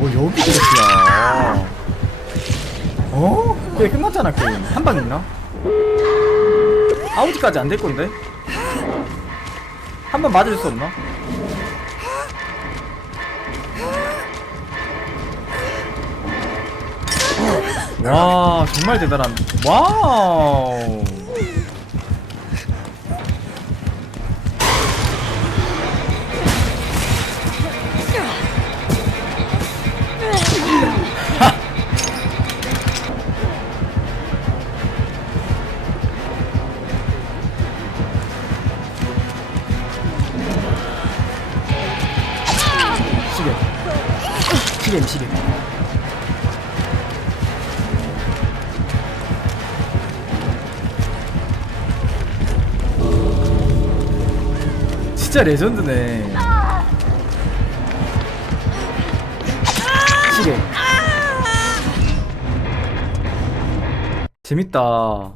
여기 이렇게야. 어? 게임 끝났잖아 게임. 한 방 있나? 아웃까지 안 될 건데? 한 번 맞을 수 없나? 와 정말 대단한 와우 시계 시계 진짜 레전드네. 시계 재밌다